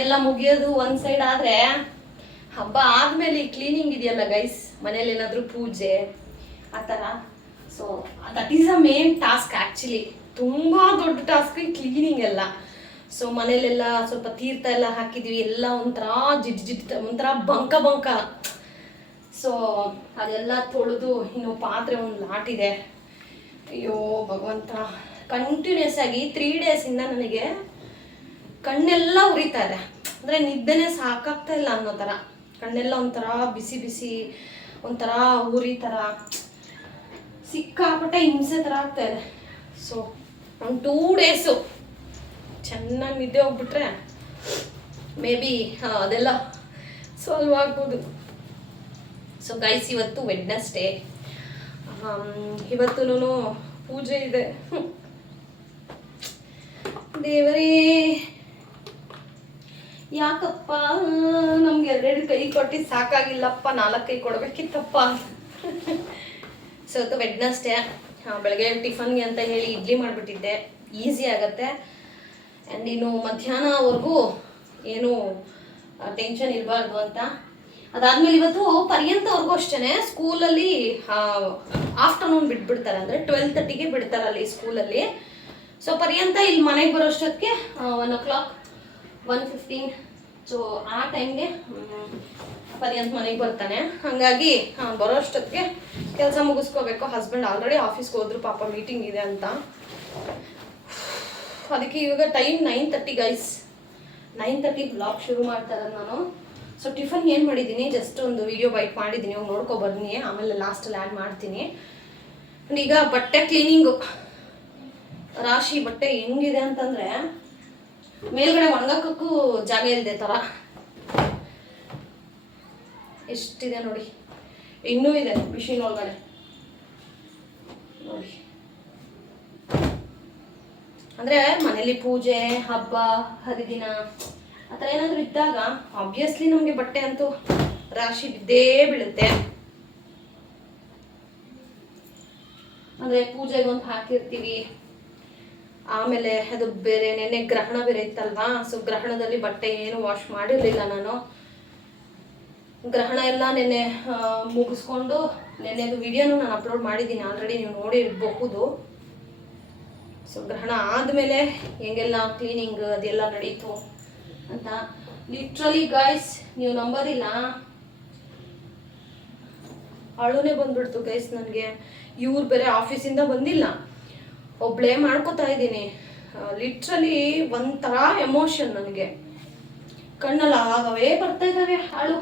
ಎಲ್ಲ ಮುಗಿಯೋದು ಒಂದು ಸೈಡ್ ಆದರೆ ಹಬ್ಬ ಆದಮೇಲೆ ಈ ಕ್ಲೀನಿಂಗ್ ಇದೆಯಲ್ಲ ಗೈಸ್, ಮನೇಲಿ ಏನಾದರೂ ಪೂಜೆ ಆ ಥರ. So that is a main task actually. ತುಂಬ ದೊಡ್ಡ ಟಾಸ್ಕ್ ಈ ಕ್ಲೀನಿಂಗ್ ಎಲ್ಲ. ಸೊ ಮನೇಲೆಲ್ಲ ಸ್ವಲ್ಪ ತೀರ್ಥ ಎಲ್ಲ ಹಾಕಿದ್ವಿ, ಎಲ್ಲ ಒಂಥರ ಜಿಡ್ ಒಂಥರ ಬಂಕ. ಸೊ ಅದೆಲ್ಲ ತೊಳೆದು ಇನ್ನು ಪಾತ್ರೆ ಒಂದು ಲಾಟಿದೆ. ಅಯ್ಯೋ ಭಗವಂತ, ಕಂಟಿನ್ಯೂಸ್ ಆಗಿ 3 ಡೇಸಿಂದ ನನಗೆ ಕಣ್ಣೆಲ್ಲ ಉರಿತಾ ಇದೆ. ಅಂದರೆ ನಿದ್ದೆನೇ ಸಾಕಾಗ್ತಾ ಇಲ್ಲ ಅನ್ನೋ ಥರ. ಕಣ್ಣೆಲ್ಲ ಒಂಥರ ಬಿಸಿ ಒಂಥರ ಉರಿ ಥರ, ಸಿಕ್ಕಾಪಟ್ಟೆ ಹಿಂಸೆ ಥರ ಆಗ್ತಾ ಇದೆ. ಸೊ ಒಂದು 2 ಡೇಸು ಚೆನ್ನಾಗಿ ನಿದ್ದೆ ಹೋಗ್ಬಿಟ್ರೆ ಮೇ ಬಿ ಅದೆಲ್ಲ ಸಾಲ್ವ್ ಆಗ್ಬೋದು. ಸೊ ಗೈಸ್, ಇವತ್ತು ವೆಡ್ನೆಸ್ಡೇ. ಇವತ್ತು ಪೂಜೆ ಇದೆ. ದೇವರೇ ಯಾಕಪ್ಪ ನಮ್ಗೆ 2 ಕೈ ಕೊಟ್ಟು ಸಾಕಾಗಿಲ್ಲಪ್ಪ, 4 ಕೈ ಕೊಡ್ಬೇಕಿತ್ತಪ್ಪ. ಸೊ ಇವತ್ತು ವೆಡ್ನೆಸ್ಡೇ. ಬೆಳಗ್ಗೆ ಟಿಫನ್ಗೆ ಅಂತ ಹೇಳಿ ಇಡ್ಲಿ ಮಾಡಿಬಿಟ್ಟಿದ್ದೆ, ಈಸಿ ಆಗುತ್ತೆ. ಆ್ಯಂಡ್ ಇನ್ನು ಮಧ್ಯಾಹ್ನವರೆಗೂ ಏನು ಟೆನ್ಷನ್ ಇರಬಾರ್ದು ಅಂತ. ಅದಾದಮೇಲೆ ಇವತ್ತು ಪರ್ಯಂತವರೆಗೂ ಅಷ್ಟೇ ಸ್ಕೂಲಲ್ಲಿ ಆಫ್ಟರ್ನೂನ್ ಬಿಟ್ಬಿಡ್ತಾರೆ, ಅಂದರೆ 12:30ಗೆ ಬಿಡ್ತಾರಲ್ಲಿ ಸ್ಕೂಲಲ್ಲಿ. ಸೊ ಪರ್ಯಂತ ಇಲ್ಲಿ ಮನೆಗೆ ಬರೋಷ್ಟೊತ್ತಿಗೆ 1 o'clock 1:15. ಸೊ ಆ ಟೈಮ್ಗೆ ಪರ್ಯಂತ ಮನೆಗೆ ಬರ್ತಾನೆ. ಹಾಗಾಗಿ ಬರೋಷ್ಟೊತ್ತಿಗೆ ಕೆಲಸ ಮುಗಿಸ್ಕೋಬೇಕು. ಹಸ್ಬೆಂಡ್ ಆಲ್ರೆಡಿ ಆಫೀಸ್ಗೆ ಹೋದ್ರು, ಪಾಪ ಮೀಟಿಂಗ್ ಇದೆ ಅಂತ. ಅದಕ್ಕೆ ಇವಾಗ ಟೈಮ್ 9:30 ಗೈಸ್. 9:30 ಬ್ಲಾಗ್ ಶುರು ಮಾಡ್ತಾರೆ ನಾನು. ಸೊ ಟಿಫನ್ ಏನು ಮಾಡಿದ್ದೀನಿ, ಜಸ್ಟ್ ಒಂದು ವಿಡಿಯೋ ಬೈಟ್ ಮಾಡಿದ್ದೀನಿ, ಹೋಗಿ ನೋಡ್ಕೊ ಬನ್ನಿ, ಆಮೇಲೆ ಲಾಸ್ಟಲ್ಲಿ ಆ್ಯಡ್ ಮಾಡ್ತೀನಿ. ಈಗ ಬಟ್ಟೆ ಕ್ಲೀನಿಂಗು, ರಾಶಿ ಬಟ್ಟೆ ಹೆಂಗಿದೆ ಅಂತಂದರೆ ಮೇಲ್ಗಡೆ ಒಣಗಕ್ಕೂ ಜಾಗ ಇಲ್ಲದೆ ಥರ ಎಷ್ಟಿದೆ ನೋಡಿ. ಇನ್ನೂ ಇದೆ ಮಿಷಿನ್ ಒಳಗಡೆ ನೋಡಿ. ಅಂದರೆ ಮನೇಲಿ ಪೂಜೆ, ಹಬ್ಬ ಹರಿದಿನ ಆ ಥರ ಏನಾದರೂ ಇದ್ದಾಗ ಆಬ್ವಿಯಸ್ಲಿ ನಮಗೆ ಬಟ್ಟೆ ಅಂತೂ ರಾಶಿ ಬಿದ್ದೇ ಬೀಳುತ್ತೆ. ಅಂದರೆ ಪೂಜೆಗೊಂದು ಹಾಕಿರ್ತೀವಿ, ಆಮೇಲೆ ಅದು ಬೇರೆ ನೆನ್ನೆ ಗ್ರಹಣ ಬೇರೆ ಇತ್ತಲ್ವಾ. ಸೊ ಗ್ರಹಣದಲ್ಲಿ ಬಟ್ಟೆ ಏನು ವಾಶ್ ಮಾಡಿರಲಿಲ್ಲ ನಾನು. ಗ್ರಹಣ ಎಲ್ಲ ನೆನ್ನೆ ಮುಗಿಸ್ಕೊಂಡು ನೆನ್ನೆದು ವಿಡಿಯೋನು ನಾನು ಅಪ್ಲೋಡ್ ಮಾಡಿದ್ದೀನಿ, ಆಲ್ರೆಡಿ ನೀವು ನೋಡಿರಬಹುದು. ಸೊ ಗ್ರಹಣ ಆದಮೇಲೆ ಹೆಂಗೆಲ್ಲ ಕ್ಲೀನಿಂಗ್ ಅದೆಲ್ಲ ನಡೀತು ಅಂತ. ಲಿಟ್ರಲಿ ಗಾಯ್ಸ್, ನೀವು ನಂಬೋದಿಲ್ಲ, ಅಳುನೇ ಬಂದ್ಬಿಡ್ತು ಗೈಸ್ ನನಗೆ. ಇವ್ರು ಬೇರೆ ಆಫೀಸಿಂದ ಬಂದಿಲ್ಲ, ಒಬ್ಳೇ ಮಾಡ್ಕೋತಾ ಇದ್ದೀನಿ. ಲಿಟ್ರಲಿ ಒಂಥರ ಎಮೋಷನ್ ನನಗೆ. ಕಣ್ಣಲ್ಲಿ ಆಗವೇ ಬರ್ತಾ ಇದ್ದಾವೆ ಅಳು.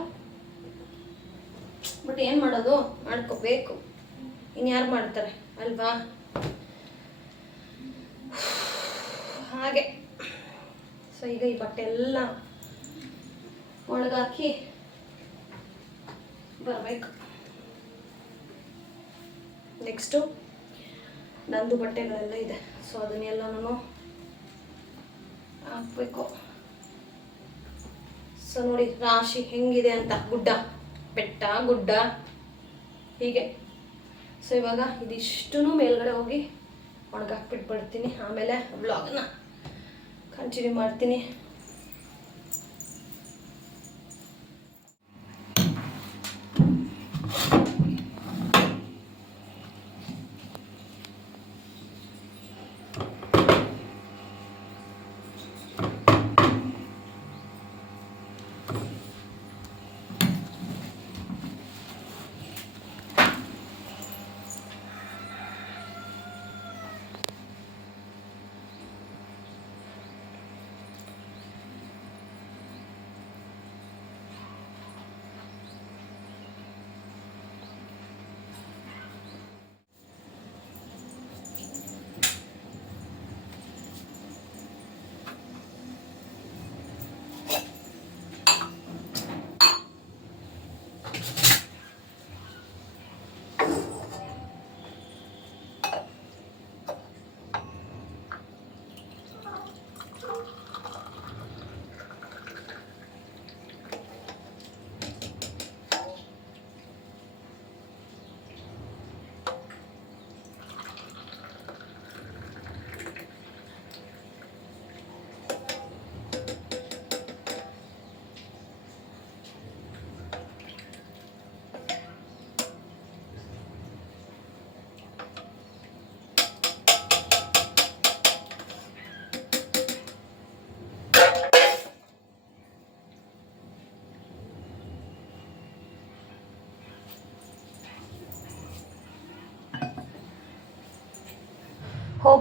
ಬಟ್ ಏನು ಮಾಡೋದು, ಮಾಡ್ಕೋಬೇಕು, ಇನ್ಯಾರು ಮಾಡ್ತಾರೆ ಅಲ್ವಾ. ಹಾಗೆ ಸೊ ಈಗ ಈ ಬಟ್ಟೆ ಎಲ್ಲ ಒಣಗಾಕಿ ಬರಬೇಕು. ನೆಕ್ಸ್ಟು ನಂದು ಬಟ್ಟೆಗಳೆಲ್ಲ ಇದೆ, ಸೊ ಅದನ್ನೆಲ್ಲ ನಾನು ಹಾಕಬೇಕು. ಸೊ ನೋಡಿ ರಾಶಿ ಹೆಂಗಿದೆ ಅಂತ, ಗುಡ್ಡ ಬೆಟ್ಟ ಗುಡ್ಡ ಹೀಗೆ. ಸೊ ಇವಾಗ ಇದಿಷ್ಟು ಮೇಲ್ಗಡೆ ಹೋಗಿ ಒಣಗಾಕ್ಬಿಟ್ಬಿಡ್ತೀನಿ, ಆಮೇಲೆ ವ್ಲಾಗನ್ನ ಕಂಟಿನ್ಯೂ ಮಾಡ್ತೀನಿ.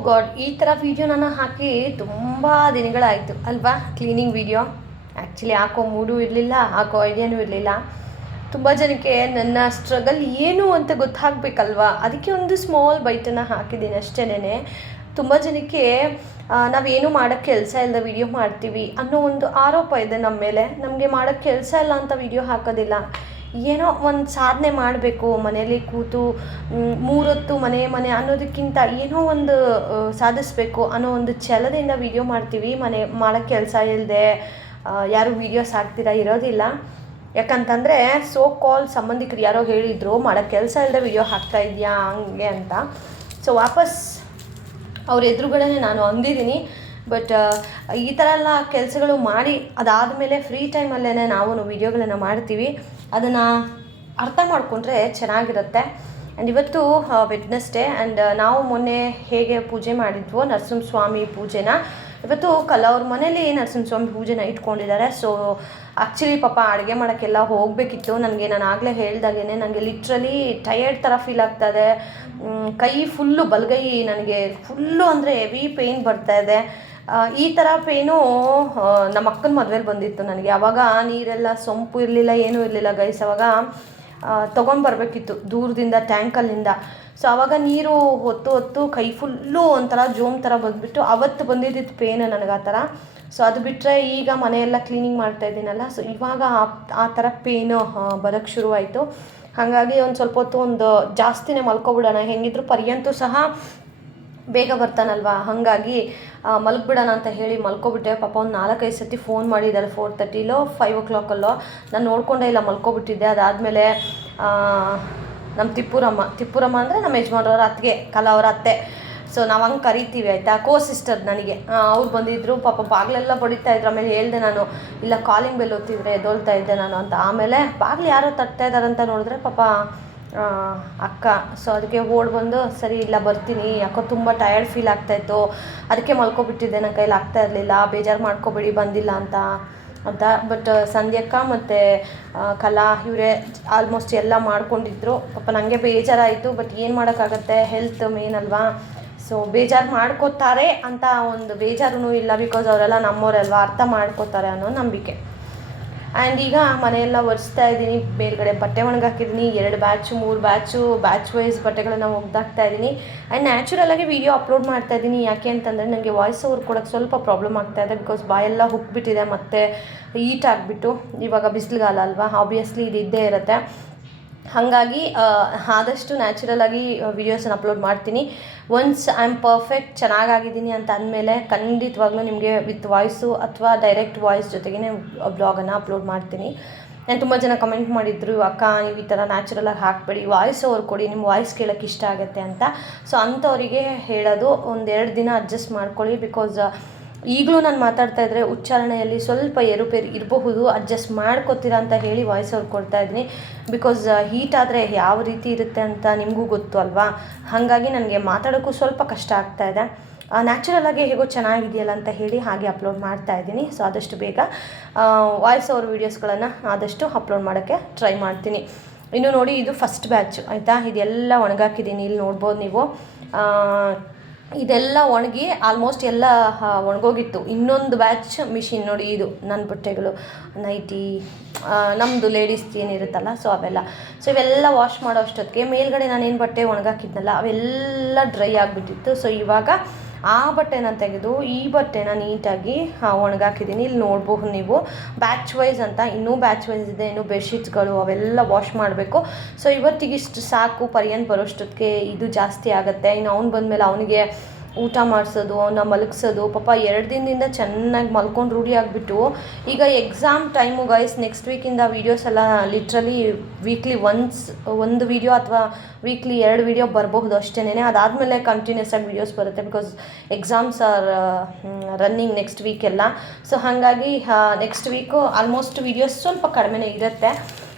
ಗಾಡ್, ಈ ಥರ ವೀಡಿಯೋ ನಾನು ಹಾಕಿ ತುಂಬ ದಿನಗಳಾಯಿತು ಅಲ್ವಾ. ಕ್ಲೀನಿಂಗ್ ವೀಡಿಯೋ ಆ್ಯಕ್ಚುಲಿ ಹಾಕೋ ಮೂಡು ಇರಲಿಲ್ಲ, ಹಾಕೋ ಐಡಿಯಾನೂ ಇರಲಿಲ್ಲ. ತುಂಬ ಜನಕ್ಕೆ ನನ್ನ ಸ್ಟ್ರಗಲ್ ಏನು ಅಂತ ಗೊತ್ತಾಗಬೇಕಲ್ವಾ, ಅದಕ್ಕೆ ಒಂದು ಸ್ಮಾಲ್ ಬೈಟನ್ನು ಹಾಕಿದ್ದೀನಿ ಅಷ್ಟೇನೆ. ತುಂಬ ಜನಕ್ಕೆ ನಾವೇನು ಮಾಡೋಕ್ಕೆ ಕೆಲಸ ಇಲ್ಲದ ವೀಡಿಯೋ ಮಾಡ್ತೀವಿ ಅನ್ನೋ ಒಂದು ಆರೋಪ ಇದೆ ನಮ್ಮ ಮೇಲೆ. ನಮಗೆ ಮಾಡೋಕ್ಕೆ ಕೆಲಸ ಇಲ್ಲ ಅಂತ ವೀಡಿಯೋ ಹಾಕೋದಿಲ್ಲ, ಏನೋ ಒಂದು ಸಾಧನೆ ಮಾಡಬೇಕು ಮನೇಲಿ ಕೂತು 3 ಹೊತ್ತು ಮನೆ ಅನ್ನೋದಕ್ಕಿಂತ ಏನೋ ಒಂದು ಸಾಧಿಸ್ಬೇಕು ಅನ್ನೋ ಒಂದು ಛಲದಿಂದ ವೀಡಿಯೋ ಮಾಡ್ತೀವಿ. ಮಾಡೋಕ್ಕೆ ಕೆಲಸ ಇಲ್ಲದೆ ಯಾರು ವೀಡಿಯೋಸ್ ಹಾಕ್ತೀರಾ ಇರೋದಿಲ್ಲ. ಯಾಕಂತಂದರೆ ಸೋ ಕಾಲ್ ಸಂಬಂಧಿಕರು ಯಾರೋ ಹೇಳಿದರು ಮಾಡೋಕ್ಕೆ ಕೆಲಸ ಇಲ್ಲದೆ ವೀಡಿಯೋ ಹಾಕ್ತಾ ಇದೆಯಾ ಹಂಗೆ ಅಂತ. ಸೊ ವಾಪಸ್ ಅವ್ರ ಎದುರುಗಳೇ ನಾನು ಅಂದಿದ್ದೀನಿ. ಬಟ್ ಈ ಥರ ಎಲ್ಲ ಕೆಲಸಗಳು ಮಾಡಿ ಅದಾದಮೇಲೆ ಫ್ರೀ ಟೈಮಲ್ಲೇ ನಾವು ವೀಡಿಯೋಗಳನ್ನು ಮಾಡ್ತೀವಿ. ಅದನ್ನು ಅರ್ಥ ಮಾಡಿಕೊಂಡ್ರೆ ಚೆನ್ನಾಗಿರುತ್ತೆ. ಆ್ಯಂಡ್ ಇವತ್ತು ವೆಡ್ನೆಸ್ಡೇ ಆ್ಯಂಡ್ ನಾವು ಮೊನ್ನೆ ಹೇಗೆ ಪೂಜೆ ಮಾಡಿದ್ವೋ ನರಸಿಂಹಸ್ವಾಮಿ ಪೂಜೆನ, ಇವತ್ತು ಅವ್ರ ಮನೇಲಿ ನರಸಿಂಹಸ್ವಾಮಿ ಪೂಜೆನ ಇಟ್ಕೊಂಡಿದ್ದಾರೆ. ಸೊ ಆ್ಯಕ್ಚುಲಿ ಪಾಪ ಅಡುಗೆ ಮಾಡೋಕ್ಕೆಲ್ಲ ಹೋಗಬೇಕಿತ್ತು. ನಾನು ಆಗಲೇ ಹೇಳ್ದಾಗೇ ನನಗೆ ಲಿಟ್ರಲಿ ಟಯರ್ಡ್ ಥರ ಫೀಲ್ ಆಗ್ತಾಯಿದೆ. ಕೈ ಫುಲ್ಲು ಬಲಗೈ ನನಗೆ ಫುಲ್ಲು ಅಂದರೆ ಹೆವಿ ಪೇಯ್ನ್ ಬರ್ತಾಯಿದೆ. ಈ ಥರ ಪೇಯ್ನು ನಮ್ಮ ಅಕ್ಕನ ಮದುವೆಲಿ ಬಂದಿತ್ತು ನನಗೆ. ಆವಾಗ ನೀರೆಲ್ಲ ಸೊಂಪು ಇರಲಿಲ್ಲ, ಏನೂ ಇರಲಿಲ್ಲ ಗೈಸ್. ಆವಾಗ ತೊಗೊಂಡ್ಬರ್ಬೇಕಿತ್ತು ದೂರದಿಂದ ಟ್ಯಾಂಕಲ್ಲಿಂದ. ಸೊ ಆವಾಗ ನೀರು ಹೊತ್ತು ಕೈ ಫುಲ್ಲು ಒಂಥರ ಜೋಮ್ ಥರ ಬಂದುಬಿಟ್ಟು ಅವತ್ತು ಬಂದಿದ್ದಿತ್ತು ಪೇನ್ ನನಗೆ ಆ ಥರ. ಸೊ ಅದು ಬಿಟ್ಟರೆ ಈಗ ಮನೆಯೆಲ್ಲ ಕ್ಲೀನಿಂಗ್ ಮಾಡ್ತಾಯಿದ್ದೀನಲ್ಲ, ಸೊ ಇವಾಗ ಆ ಥರ ಪೇನು ಬರೋಕ್ಕೆ ಶುರುವಾಯಿತು. ಹಾಗಾಗಿ ಒಂದು ಸ್ವಲ್ಪ ಹೊತ್ತು ಒಂದು ಜಾಸ್ತಿನೇ ಮಲ್ಕೊಬಿಡೋಣ, ಹೆಂಗಿದ್ರು ಪರ್ಯಂತೂ ಸಹ ಬೇಗ ಬರ್ತಾನಲ್ವ, ಹಾಗಾಗಿ ಮಲ್ಕೊಬಿಡೋಣ ಅಂತ ಹೇಳಿ ಮಲ್ಕೊಬಿಟ್ಟೆ. ಪಾಪ ಒಂದು 4-5 ಸತಿ ಫೋನ್ ಮಾಡಿದ್ದಾರೆ, 4:30 5 o'clock ನಾನು ನೋಡ್ಕೊಂಡೇ ಇಲ್ಲ, ಮಲ್ಕೊಬಿಟ್ಟಿದ್ದೆ. ಅದಾದಮೇಲೆ ನಮ್ಮ ತಿಪ್ಪೂರಮ್ಮ ಅಂದರೆ ನಮ್ಮ ಯಜಮಾನ್ರವ್ರ ಅತ್ತಿಗೆ, ಅವ್ರ ಅತ್ತೆ. ಸೊ ನಾವು ಹಂಗೆ ಕರಿತೀವಿ ಆಯಿತಾ, ಸಿಸ್ಟರ್ ನನಗೆ. ಅವ್ರು ಬಂದಿದ್ದರು, ಪಾಪ ಬಾಗಿಲೆಲ್ಲ ಬಡಿತಾ ಇದ್ರು. ಆಮೇಲೆ ಹೇಳಿದೆ ನಾನು, ಇಲ್ಲ ಕಾಲಿಂಗ್ ಬೆಲ್ ಒತ್ತಿದ್ರೆ ಎದ್ದೊಳ್ತಾ ಇದ್ದೆ ನಾನು ಅಂತ. ಆಮೇಲೆ ಬಾಗಿಲು ಯಾರೋ ತಟ್ತಾ ಇದ್ದಾರಂತ ನೋಡಿದ್ರೆ ಪಾಪ ಅಕ್ಕ. ಸೊ ಅದಕ್ಕೆ ಓಡಿ ಬಂದು, ಸರಿ ಇಲ್ಲ ಬರ್ತೀನಿ, ಯಾಕೋ ತುಂಬ ಟಯರ್ಡ್ ಫೀಲ್ ಆಗ್ತಾಯಿತ್ತು, ಅದಕ್ಕೆ ಮಲ್ಕೊಬಿಟ್ಟಿದ್ದೆ, ನನ್ನ ಕೈಲಿ ಆಗ್ತಾ ಇರಲಿಲ್ಲ, ಬೇಜಾರು ಮಾಡ್ಕೊಬೇಡಿ ಬಂದಿಲ್ಲ ಅಂತ. ಬಟ್ ಸಂಧ್ಯಕ್ಕ ಮತ್ತು ಇವರೇ ಆಲ್ಮೋಸ್ಟ್ ಎಲ್ಲ ಮಾಡ್ಕೊಂಡಿದ್ರು. ಪಾಪ ನನಗೆ ಬೇಜಾರಾಯಿತು, ಬಟ್ ಏನು ಮಾಡೋಕ್ಕಾಗತ್ತೆ, ಹೆಲ್ತ್ ಮೇನ್ ಅಲ್ವಾ. ಸೊ ಬೇಜಾರು ಮಾಡ್ಕೋತಾರೆ ಅಂತ ಒಂದು ಬೇಜಾರೂ ಇಲ್ಲ, ಬಿಕಾಸ್ ಅವರೆಲ್ಲ ನಮ್ಮವರಲ್ವಾ, ಅರ್ಥ ಮಾಡ್ಕೋತಾರೆ ಅನ್ನೋ ನಂಬಿಕೆ. ಆ್ಯಂಡ್ ಈಗ ಮನೆಯೆಲ್ಲ ಒರೆಸ್ತಾ ಇದ್ದೀನಿ, ಮೇಲ್ಗಡೆ ಬಟ್ಟೆ ಒಣಗಾಕಿದ್ದೀನಿ. 2 ಬ್ಯಾಚು 3 ಬ್ಯಾಚ್ ವೈಸ್ ಬಟ್ಟೆಗಳನ್ನು ಒಗ್ದಾಕ್ತಾ ಇದ್ದೀನಿ. ಆ್ಯಂಡ್ ನ್ಯಾಚುರಲಾಗಿ ವೀಡಿಯೋ ಅಪ್ಲೋಡ್ ಮಾಡ್ತಾ ಇದ್ದೀನಿ. ಯಾಕೆ ಅಂತಂದರೆ ನನಗೆ ವಾಯ್ಸ್ ಓವರ್ ಕೊಡೋಕ್ಕೆ ಸ್ವಲ್ಪ ಪ್ರಾಬ್ಲಮ್ ಆಗ್ತಾಯಿದೆ, ಬಿಕಾಸ್ ಬಾಯೆಲ್ಲ ಹುಕ್ಬಿಟ್ಟಿದೆ ಮತ್ತು ಹೀಟ್ ಆಗಿಬಿಟ್ಟು. ಇವಾಗ ಬಿಸಿಲುಗಾಲ ಅಲ್ವಾ, ಆಬ್ವಿಯಸ್ಲಿ ಇದು ಇದ್ದೇ ಇರುತ್ತೆ. ಹಾಗಾಗಿ ಆದಷ್ಟು ನ್ಯಾಚುರಲಾಗಿ ವೀಡಿಯೋಸನ್ನು ಅಪ್ಲೋಡ್ ಮಾಡ್ತೀನಿ. ಒನ್ಸ್ ಐ ಆಮ್ ಪರ್ಫೆಕ್ಟ್ ಚೆನ್ನಾಗಿದ್ದೀನಿ ಅಂತ ಅಂದಮೇಲೆ ಖಂಡಿತವಾಗ್ಲೂ ನಿಮಗೆ ವಿತ್ ವಾಯ್ಸು ಅಥವಾ ಡೈರೆಕ್ಟ್ ವಾಯ್ಸ್ ಜೊತೆಗೇ ಬ್ಲಾಗನ್ನು ಅಪ್ಲೋಡ್ ಮಾಡ್ತೀನಿ. ನಾನು ತುಂಬ ಜನ ಕಮೆಂಟ್ ಮಾಡಿದ್ರು, ಅಕ್ಕ ನೀವು ಈ ಥರ ನ್ಯಾಚುರಲಾಗಿ ಹಾಕಬೇಡಿ, ವಾಯ್ಸ್ ಓವರ್ ಕೊಡಿ, ನಿಮ್ಮ ವಾಯ್ಸ್ ಕೇಳೋಕ್ಕೆ ಇಷ್ಟ ಆಗುತ್ತೆ ಅಂತ. ಸೊ ಅಂಥವರಿಗೆ ಹೇಳೋದು, 1-2 ದಿನ ಅಡ್ಜಸ್ಟ್ ಮಾಡ್ಕೊಳ್ಳಿ. ಬಿಕಾಸ್ ಈಗಲೂ ನಾನು ಮಾತಾಡ್ತಾ ಇದ್ದರೆ ಉಚ್ಚಾರಣೆಯಲ್ಲಿ ಸ್ವಲ್ಪ ಏರುಪೇರು ಇರಬಹುದು, ಅಡ್ಜಸ್ಟ್ ಮಾಡ್ಕೋತೀರಾ ಅಂತ ಹೇಳಿ ವಾಯ್ಸ್ ಓವರ್ ಕೊಡ್ತಾಯಿದ್ದೀನಿ. ಬಿಕಾಸ್ ಹೀಟ್ ಆದರೆ ಯಾವ ರೀತಿ ಇರುತ್ತೆ ಅಂತ ನಿಮಗೂ ಗೊತ್ತು ಅಲ್ವಾ. ಹಾಗಾಗಿ ನನಗೆ ಮಾತಾಡೋಕ್ಕೂ ಸ್ವಲ್ಪ ಕಷ್ಟ ಆಗ್ತಾಯಿದೆ. ನ್ಯಾಚುರಲಾಗಿ ಹೇಗೋ ಚೆನ್ನಾಗಿದೆಯಲ್ಲ ಅಂತ ಹೇಳಿ ಹಾಗೆ ಅಪ್ಲೋಡ್ ಮಾಡ್ತಾಯಿದ್ದೀನಿ. ಸೊ ಆದಷ್ಟು ಬೇಗ ವಾಯ್ಸ್ ಓವರ್ ವೀಡಿಯೋಸ್ಗಳನ್ನು ಆದಷ್ಟು ಅಪ್ಲೋಡ್ ಮಾಡೋಕ್ಕೆ ಟ್ರೈ ಮಾಡ್ತೀನಿ. ಇನ್ನು ನೋಡಿ, ಇದು ಫಸ್ಟ್ ಬ್ಯಾಚ್ ಆಯಿತಾ, ಇದೆಲ್ಲ ಒಣಗಾಕಿದ್ದೀನಿ, ಇಲ್ಲಿ ನೋಡ್ಬೋದು ನೀವು. ಇದೆಲ್ಲ ಒಣಗಿ ಆಲ್ಮೋಸ್ಟ್ ಎಲ್ಲ ಒಣಗೋಗಿತ್ತು. ಇನ್ನೊಂದು ಬ್ಯಾಚ್ ಮಿಷಿನ್ ನೋಡಿ, ಇದು ನನ್ನ ಬಟ್ಟೆಗಳು, ನೈಟಿ, ನಮ್ಮದು ಲೇಡೀಸ್ಗೆ ಏನಿರುತ್ತಲ್ಲ, ಸೊ ಅವೆಲ್ಲ. ಸೊ ಇವೆಲ್ಲ ವಾಶ್ ಮಾಡೋ ಅಷ್ಟೊತ್ತಿಗೆ ಮೇಲ್ಗಡೆ ನಾನೇನು ಬಟ್ಟೆ ಒಣಗಾಕಿದ್ನಲ್ಲ ಅವೆಲ್ಲ ಡ್ರೈ ಆಗಿಬಿಟ್ಟಿತ್ತು. ಸೊ ಇವಾಗ ಆ ಬಟ್ಟೆನ ತೆಗೆದು ಈ ಬಟ್ಟೆನ ನೀಟಾಗಿ ಒಣಗಾಕಿದ್ದೀನಿ. ಇಲ್ಲಿ ನೋಡ್ಬೋದು ನೀವು, ಬ್ಯಾಚ್ ವೈಸ್ ಅಂತ. ಇನ್ನೂ ಬ್ಯಾಚ್ ವೈಸ್ ಇದೆ, ಇನ್ನೂ ಬೆಡ್ಶೀಟ್ಸ್ಗಳು ಅವೆಲ್ಲ ವಾಶ್ ಮಾಡಬೇಕು. ಸೊ ಇವತ್ತಿಗಿಷ್ಟು ಸಾಕು, ಪರ್ಯಂತ ಬರೋಷ್ಟೊತ್ತಿಗೆ ಇದು ಜಾಸ್ತಿ ಆಗುತ್ತೆ. ಇನ್ನು ಅವ್ನು ಬಂದಮೇಲೆ ಅವನಿಗೆ ಊಟ ಮಾಡಿಸೋದು, ಅವನ್ನ ಮಲಗಿಸೋದು. ಪಾಪ 2 ದಿನದಿಂದ ಚೆನ್ನಾಗಿ ಮಲ್ಕೊಂಡು ರೂಢಿ ಆಗಿಬಿಟ್ಟು, ಈಗ ಎಕ್ಸಾಮ್ ಟೈಮು ಗೈಸ್, ನೆಕ್ಸ್ಟ್ ವೀಕಿಂದ ವೀಡಿಯೋಸ್ ಎಲ್ಲ ಲಿಟ್ರಲಿ ವೀಕ್ಲಿ ಒಂದು ವೀಡಿಯೋ ಅಥವಾ ವೀಕ್ಲಿ 2 ವೀಡಿಯೋ ಬರಬಹುದು ಅಷ್ಟೇನೆ. ಅದಾದಮೇಲೆ ಕಂಟಿನ್ಯೂಸ್ ಆಗಿ ವೀಡಿಯೋಸ್ ಬರುತ್ತೆ, because exams are running next ವೀಕೆಲ್ಲ. ಸೊ ಹಾಗಾಗಿ ನೆಕ್ಸ್ಟ್ ವೀಕು ಆಲ್ಮೋಸ್ಟ್ ವೀಡಿಯೋಸ್ ಸ್ವಲ್ಪ ಕಡಿಮೆನೇ ಇರುತ್ತೆ.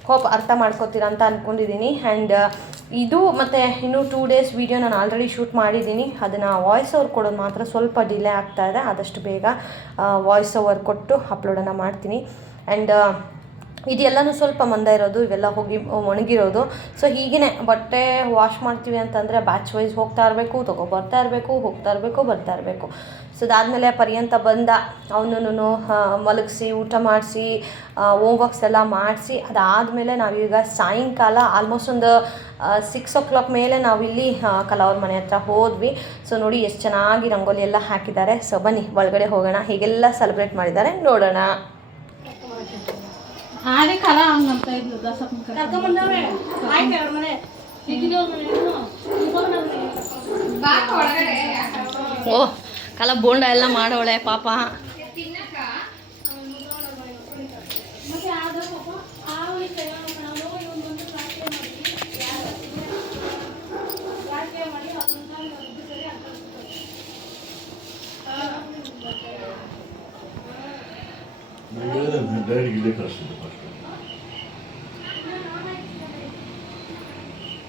ಹೋಪ್ ಅರ್ಥ ಮಾಡ್ಕೋತೀರಾ ಅಂತ ಅಂದ್ಕೊಂಡಿದ್ದೀನಿ. ಆ್ಯಂಡ್ ಇದು ಮತ್ತು ಇನ್ನೂ 2 ಡೇಸ್ ವೀಡಿಯೋ ನಾನು ಆಲ್ರೆಡಿ ಶೂಟ್ ಮಾಡಿದ್ದೀನಿ. ಅದನ್ನು ವಾಯ್ಸ್ ಓವರ್ ಕೊಡೋದು ಮಾತ್ರ ಸ್ವಲ್ಪ ಡಿಲೇ ಆಗ್ತಾಯಿದೆ. ಆದಷ್ಟು ಬೇಗ ವಾಯ್ಸ್ ಓವರ್ ಕೊಟ್ಟು ಅಪ್ಲೋಡನ್ನು ಮಾಡ್ತೀನಿ. ಆ್ಯಂಡ್ ಇದೆಲ್ಲನೂ ಸ್ವಲ್ಪ ಮಂದ ಇರೋದು, ಇವೆಲ್ಲ ಹೋಗಿ ಒಣಗಿರೋದು. ಸೊ ಹೀಗೇ ಬಟ್ಟೆ ವಾಶ್ ಮಾಡ್ತೀವಿ ಅಂತಂದರೆ ಬ್ಯಾಚ್ ವೈಸ್ ಹೋಗ್ತಾ ಇರಬೇಕು, ಬರ್ತಾ ಇರಬೇಕು, ಬರ್ತಾ ಇರಬೇಕು. ಸೊ ಅದಾದಮೇಲೆ ಪರ್ಯಂತ ಬಂದ ಅವನೂ ಮಲಗಿಸಿ ಊಟ ಮಾಡಿಸಿ ಹೋಮ್ವರ್ಕ್ಸ್ ಎಲ್ಲ ಮಾಡಿಸಿ ಅದಾದಮೇಲೆ ನಾವೀಗ ಸಾಯಂಕಾಲ ಆಲ್ಮೋಸ್ಟ್ ಒಂದು 6 o'clock ಮೇಲೆ ನಾವಿಲ್ಲಿ ಕಲಾವ್ರ ಮನೆ ಹತ್ರ ಹೋದ್ವಿ. ಸೊ ನೋಡಿ ಎಷ್ಟು ಚೆನ್ನಾಗಿ ರಂಗೋಲಿ ಎಲ್ಲ ಹಾಕಿದ್ದಾರೆ. ಸೊ ಬನ್ನಿ ಒಳಗಡೆ ಹೋಗೋಣ, ಹೇಗೆಲ್ಲ ಸೆಲೆಬ್ರೇಟ್ ಮಾಡಿದ್ದಾರೆ ನೋಡೋಣ. ಓ ಕಲ ಬೋಂಡ ಎಲ್ಲ ಮಾಡೋಳೆ ಪಾಪ.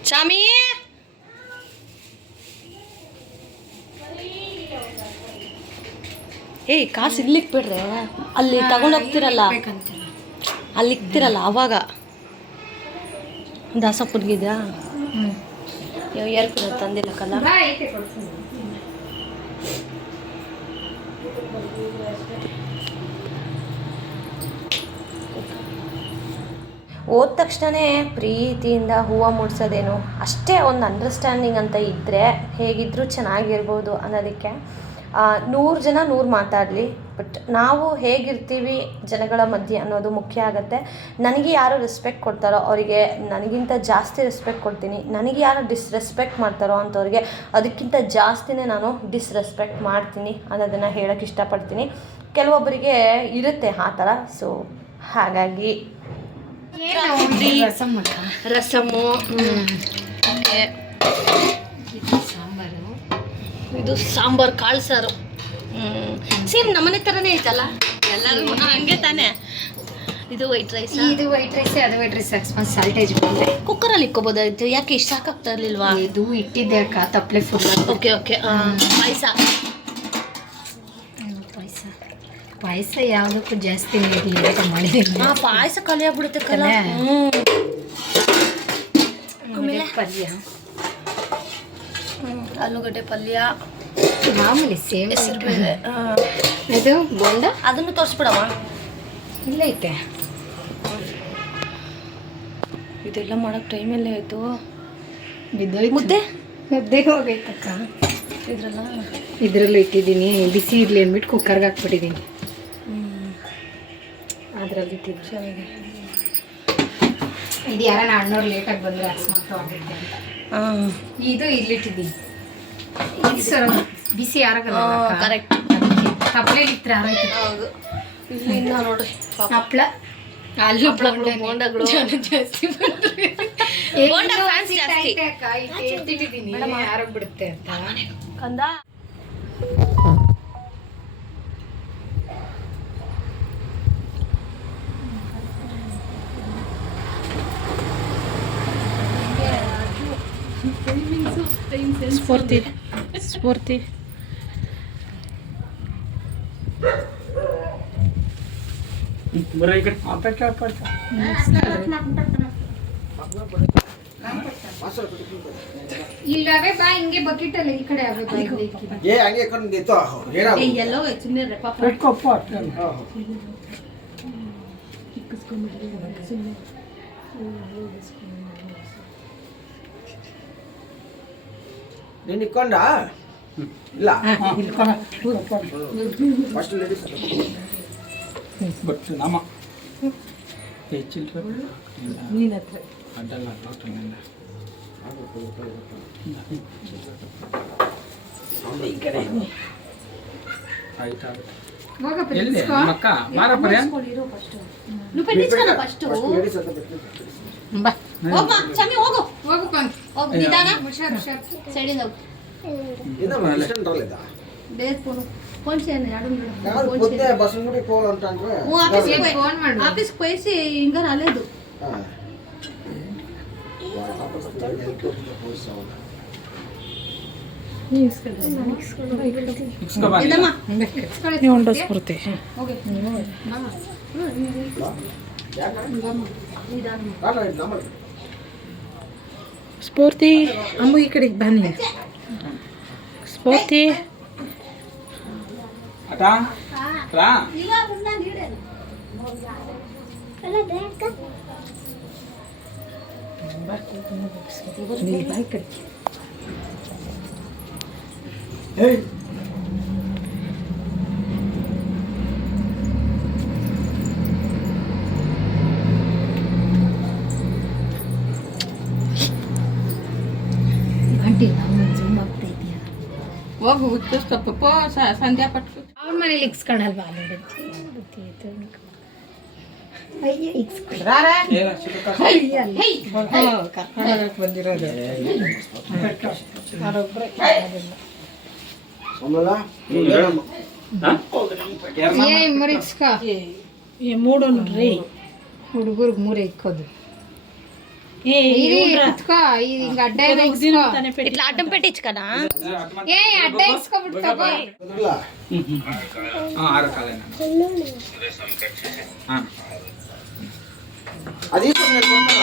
ಚಾಮಿ ಏಯ್ ಕಾಸು ಇಲ್ಲಿಕ್ ಬಿಡ್ರೆ, ಅಲ್ಲಿ ತಗೊಂಡೋಗ್ತಿರಲ್ಲ, ಅಲ್ಲಿ ಇಕ್ತಿರಲ್ಲ ಅವಾಗ ದಾಸಪ್ಪನಿಗಿದ್ಯಾ ಯಾರು ತಂದಿಲ್ಲ ಕಲ. ಹೋದ ತಕ್ಷಣವೇ ಪ್ರೀತಿಯಿಂದ ಹೂವು ಮುಡ್ಸೋದೇನು ಅಷ್ಟೇ ಒಂದು ಅಂಡರ್ಸ್ಟ್ಯಾಂಡಿಂಗ್ ಅಂತ ಇದ್ದರೆ ಹೇಗಿದ್ದರೂ ಚೆನ್ನಾಗಿರ್ಬೋದು ಅನ್ನೋದಕ್ಕೆ. 100 ಜನ 100 ಮಾತಾಡಲಿ, ಬಟ್ ನಾವು ಹೇಗಿರ್ತೀವಿ ಜನಗಳ ಮಧ್ಯೆ ಅನ್ನೋದು ಮುಖ್ಯ ಆಗುತ್ತೆ. ನನಗೆ ಯಾರು ರೆಸ್ಪೆಕ್ಟ್ ಕೊಡ್ತಾರೋ ಅವರಿಗೆ ನನಗಿಂತ ಜಾಸ್ತಿ ರೆಸ್ಪೆಕ್ಟ್ ಕೊಡ್ತೀನಿ. ನನಗೆ ಯಾರು ಡಿಸ್ರೆಸ್ಪೆಕ್ಟ್ ಮಾಡ್ತಾರೋ ಅಂಥವ್ರಿಗೆ ಅದಕ್ಕಿಂತ ಜಾಸ್ತಿನೇ ನಾನು ಡಿಸ್ರೆಸ್ಪೆಕ್ಟ್ ಮಾಡ್ತೀನಿ ಅನ್ನೋದನ್ನು ಹೇಳೋಕ್ಕೆ ಇಷ್ಟಪಡ್ತೀನಿ. ಕೆಲವೊಬ್ಬರಿಗೆ ಇರುತ್ತೆ ಆ ಥರ. ಸೊ ಹಾಗಾಗಿ ರಸಮ್ಮು, ಇದು ಸಾಂಬಾರು ಕಾಳು ಸಾರು. ಸೇಮ್ ನಮ್ಮನೆ ಥರನೇ ಐತಲ್ಲ, ಎಲ್ಲರೂ ಹಂಗೆ ತಾನೇ. ಇದು ವೈಟ್ ರೈಸ್, ಅದು ವೈಟ್ ರೈಸ್ ಹಾಕ್ಸ್ಕೊಂಡು ಸಾಲ್ಟೇಜ್ ಬಂದೆ ಕುಕ್ಕರಲ್ಲಿ ಇಕ್ಕೋಬೋದಾಯ್ತು. ಯಾಕೆ ಇಷ್ಟು ಸಾಕಾಗ್ತಾ ಇರಲಿಲ್ವಾ? ಇದು ಇಟ್ಟಿದ್ದೆ ಅಕ್ಕ ತಪ್ಪಲೆ ಫುಲ್. ಓಕೆ ಪಾಯಸ ಪಾಯಸ ಯಾವುದಕ್ಕೂ ಜಾಸ್ತಿ ಮಾಡಿದ್ದೀನಿ. ಪಾಯಸ ಖಾಲಿ ಆಗ್ಬಿಡುತ್ತೆ ಕಲ. ಆಮೇಲೆ ಪಲ್ಯ, ಆಲೂಗಡ್ಡೆ ಪಲ್ಯ, ಮಾಮೂಲಿ ಸೇಮ್ ಹೆಸರುಬೇಳೆ, ಇದು ಬೋಂಡ. ಅದನ್ನು ತೋರಿಸ್ಬಿಡವ, ಇಲ್ಲ ಐತೆ. ಇದೆಲ್ಲ ಮಾಡೋಕ್ಕೆ ಟೈಮಲ್ಲೇ ಆಯಿತು. ಬಿದ್ದೋಯ್ತು. ಮುದ್ದೆ ಹೋಗೈತಕ್ಕ. ಇದ್ರಲ್ಲೂ ಇಟ್ಟಿದ್ದೀನಿ, ಬಿಸಿ ಇರಲಿ ಅಂದ್ಬಿಟ್ಟು ಕುಕ್ಕರ್ಗೆ ಹಾಕ್ಬಿಟ್ಟಿದ್ದೀನಿ. ಅದರಲ್ಲಿ ಇಟ್ಟಿದ್ದು ಚೆನ್ನಾಗಿ. ಇದು ಯಾರ ಅಣ್ಣವ್ರು ಲೇಟಾಗಿ ಬಂದರೆ ಅಕಸ್ಮಾತ್ ಆಗುತ್ತೆ ಅಂತ ಇದು ಇಲ್ಲಿಟ್ಟಿದ್ದೀನಿ. ಇದು ಸರ್ ಬಿಸಿ ಯಾರಾಗಲ್ಲ. ಕರೆಕ್ಟ್. ಹಪ್ಪಳ ಇಟ್ಟರೆ ಆರೈತೆ. ಹೌದು. ಇಲ್ಲಿಂದ ನೋಡ್ರಿ ಹಪ್ಪಳ, ಆಲೂ ಬೋಂಡಗಳು ಜಾಸ್ತಿ ಎತ್ತಿಟ್ಟಿದ್ದೀನಿ ಆರೋಗ್ಬಿಡುತ್ತೆ ಅಂತ ಕಂದ. ಸ್ಫೂರ್ತಿ ಇಲ್ಲವೇ ಬಾ ಹಿಂಗೆ ಬಕೆಟ್ ಅಲ್ಲಿ ಈ ಕಡೆ ಅವೇ ಎಲ್ಲೋ ಸುಮ್ಮನೆ ನೀನು ಇಕ್ಕೊಂಡ ಇಲ್ಲ ಫಸ್ಟ್ ಲೇಡೀಸ್ ಬಟ್ ನಮ್ಮ ಹೆಚ್ಚಿಲ್ರ ನೀನ್ ಹತ್ರ ಅಡ್ಡಲ್ಲ ಟೋಟಲ್ ಈ ಕಡೆ ಆಯ್ತು ಆಗುತ್ತೆ. ಹೋಗಪ್ಪ ಎಲ್ಲಿ ಮಕ್ಕ ಮಾರಪ್ಪರೆ ಲೇಡೀಸ್ ಅಂತ ಬಾ ಹೋಗಪ್ಪ ನಿಧಾನ ಸೈಡಿಂದ ಏನಮ್ಮ ಇಷ್ಟೊಂದು ಇದ ಫೋನ್ చేయను కాదు పొద్దునే బస్సు నుండి పోవాలంటాంటే ఫోన్ ಮಾಡು ఆఫీస్కి పోయేసి ఇంకా రాలేదు ನೀವು ಸ್ಫೂರ್ತಿ ಸ್ಫೂರ್ತಿ ಅಮ್ಮ ಈ ಕಡೆಗೆ ಬನ್ನಿ. ಸ್ಫೂರ್ತಿ ಅಟ ರಾ ಬಾಯ್ ಕಡೆ ಆಂಟಿ ನಾವು ಜೂಮ್ ಆಗ್ತಾ ಇದೆಯಾ? ಹೋಗು ಹುಚ್ಚಿಸ್ತಪ್ಪ ಸಂಧ್ಯಾ ಪಟ್ಟು ಅವ್ರ ಮನೇಲಿ ಇಕ್ಸ್ಕೊಳಲ್ವಾ ಅಲ್ಲಿ ಅಯ್ಯ ಇಕ್ಸ್ಕೊಳ ಏನ ಸಿಗುತ್ತಾ ಕರ್ಕೊಂಡೋಗಕ್ಕೆ ಬಂದಿರೋದು ಅವರೊಬ್ಬರೇ ಏ ಮುರಿಸ್ಕ ಹುಡುಗರಿಗೆ ಮೂರೇ ಇಕ್ಕೋದು. ಇಟ್ಕೋ ಹಿಂಗ ಅಡ್ಡ ಇಟ್ಕೋ. ಅಡ್ಡಂ ಪೆಟ್ಟಿ ಇಚ್ಕನ ಏ ಅಡ್ಡ ಇಸ್ಕೊಬಿಡ್ತವ. ಆರು ಕಾಲ ಹಾಂ ಅದೇ ಕೊಡ್ತಾರ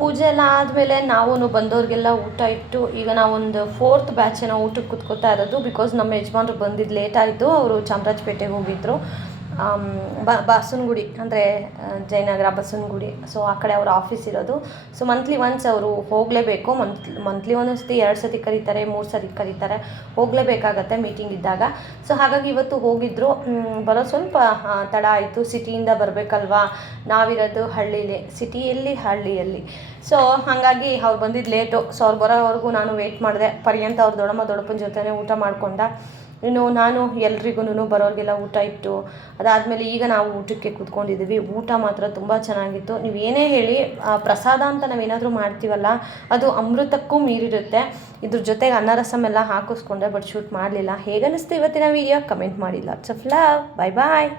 ಪೂಜೆ ಎಲ್ಲ ಆದಮೇಲೆ ನಾವು ಬಂದವ್ರಿಗೆಲ್ಲ ಊಟ ಇಟ್ಟು ಈಗ ನಾವೊಂದು 4th ಬ್ಯಾಚ್ ಊಟಕ್ಕೆ ಕುತ್ಕೋತಾ ಇರೋದು. ಬಿಕಾಸ್ ನಮ್ಮ ಯಜಮಾನ್ರು ಬಂದಿದ್ದು ಲೇಟ್ ಆಯಿತು. ಅವರು ಚಾಮರಾಜಪೇಟೆಗೆ ಹೋಗಿದ್ರು, ಬಸವನಗುಡಿ ಅಂದರೆ ಜಯನಗರ ಬಸವನಗುಡಿ. ಸೊ ಆ ಕಡೆ ಅವ್ರ ಆಫೀಸ್ ಇರೋದು. ಸೊ ಮಂತ್ಲಿ ಒನ್ಸ್ ಅವರು ಹೋಗಲೇಬೇಕು. ಮಂತ್ಲಿ ಒಂದೊಂದು 2 ಸತಿ ಕರೀತಾರೆ, 3 ಸತಿ ಕರೀತಾರೆ, ಹೋಗಲೇಬೇಕಾಗತ್ತೆ ಮೀಟಿಂಗ್ ಇದ್ದಾಗ. ಸೊ ಹಾಗಾಗಿ ಇವತ್ತು ಹೋಗಿದ್ದರು. ಬರೋ ಸ್ವಲ್ಪ ತಡ ಆಯಿತು. ಸಿಟಿಯಿಂದ ಬರಬೇಕಲ್ವಾ, ನಾವಿರೋದು ಹಳ್ಳಿಯಲ್ಲಿ. ಸೊ ಹಾಗಾಗಿ ಅವ್ರು ಬಂದಿದ್ದು ಲೇಟು. ಸೊ ಅವ್ರು ಬರೋವರೆಗೂ ನಾನು ವೆಯ್ಟ್ ಮಾಡಿದೆ. ಪರ್ಯಂತ ಅವ್ರ ದೊಡ್ಡಪ್ಪನ ಜೊತೆ ಊಟ ಮಾಡ್ಕೊಂಡ. ಇನ್ನು ನಾನು ಎಲ್ರಿಗೂ ಬರೋರಿಗೆಲ್ಲ ಊಟ ಇಟ್ಟು ಅದಾದಮೇಲೆ ಈಗ ನಾವು ಊಟಕ್ಕೆ ಕೂತ್ಕೊಂಡಿದ್ದೀವಿ. ಊಟ ಮಾತ್ರ ತುಂಬ ಚೆನ್ನಾಗಿತ್ತು. ನೀವು ಏನೇ ಹೇಳಿ, ಪ್ರಸಾದ ಅಂತ ನಾವೇನಾದರೂ ಮಾಡ್ತೀವಲ್ಲ, ಅದು ಅಮೃತಕ್ಕೂ ಮೀರಿರುತ್ತೆ. ಇದ್ರ ಜೊತೆಗೆ ಅನ್ನ ರಸಮ್ ಎಲ್ಲ ಹಾಕಿಸ್ಕೊಂಡೆ, ಬಟ್ ಶೂಟ್ ಮಾಡಲಿಲ್ಲ. ಹೇಗನ್ನಿಸ್ತು ಇವತ್ತಿನ ವೀಡಿಯೋ ಕಮೆಂಟ್ ಮಾಡಿ. Lots of love. Bye bye.